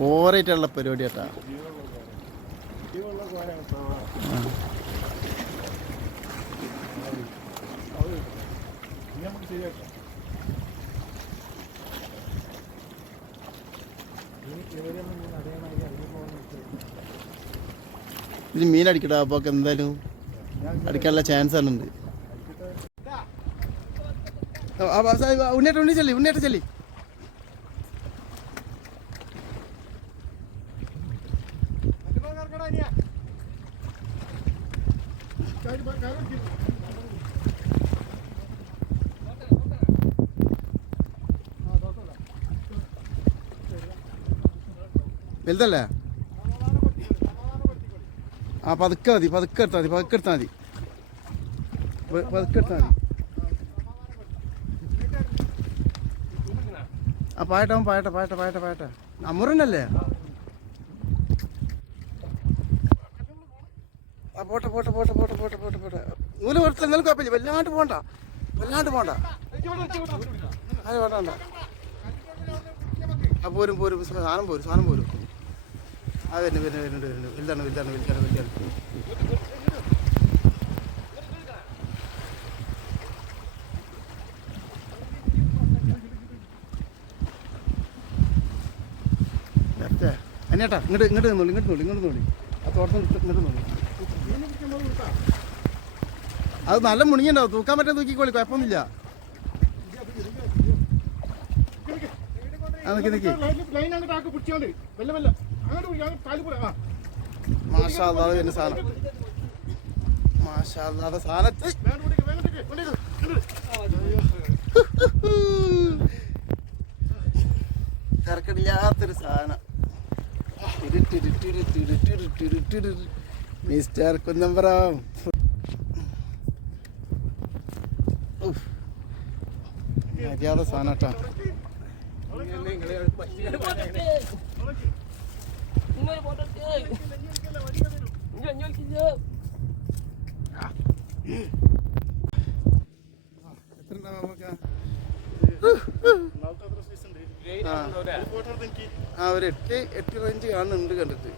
കോറായിട്ടുള്ള പരിപാടി കേട്ടാ. ഇത് മീൻ അടിക്കടാ അപ്പോൾ എന്തായാലും അടിക്കാനുള്ള ചാൻസ് ആണ് ഉണ്ട് ഉണ്ണിയേട്ട ഉണ്ണി ചെല്ലി ഉണ്ണിയേട്ട ചെല്ലി. വലുതല്ലേ? ആ പതുക്കെ മതി പതുക്കെ എടുത്താൽ മതി പതുക്കെ എടുത്താൽ മതി. പതുക്കെ എടുത്താൽ മതി. ആ പായട്ടെ പായട്ടെ പായട്ടെ പായട്ടെ പായട്ടെ. അമ്മുറന്നല്ലേ പോട്ടെ പോട്ടെ പോട്ടെ പോട്ടെ പോട്ടെ പോട്ടെ പോട്ടെ. നൂൽ കൊടുത്തില്ല നിങ്ങൾക്ക് കുഴപ്പമില്ല. വല്ലാണ്ട് പോണ്ട. വല്ലാണ്ട് പോണ്ട. അത് വേണ്ട ആ പോരും പോരും. സാധനം പോരും സാധനം പോരും. ആ വരുന്നു വരുന്നു വരുന്നുണ്ട് വരുന്നുണ്ട് വലുതാണ് വലുതാണ് വലുതാണ് വലുതാണ്. അനിയേട്ടാ ഇങ്ങോട്ട് ഇങ്ങോട്ട് നിന്നോളി ഇങ്ങോട്ട് നോളി ഇങ്ങോട്ട് നോളി ആ തോട്ടത്തിൽ ഇങ്ങോട്ട് നോളി അത് നല്ല മുണിങ്ങണ്ടാവും തൂക്കാൻ പറ്റാൻ തൂക്കിക്കോളി കുഴപ്പമൊന്നുമില്ല. ആ സാധനം. തിരക്കടില്ലാത്തൊരു സാധനം. മിസ്റ്റർ കുന്നമ്പറം ഉഫ്. മര്യാദ സാധനട്ടോ ആ. ഒരു എട്ട് എട്ട് റേഞ്ച് കാണുന്നുണ്ട് കണ്ടിട്ട്.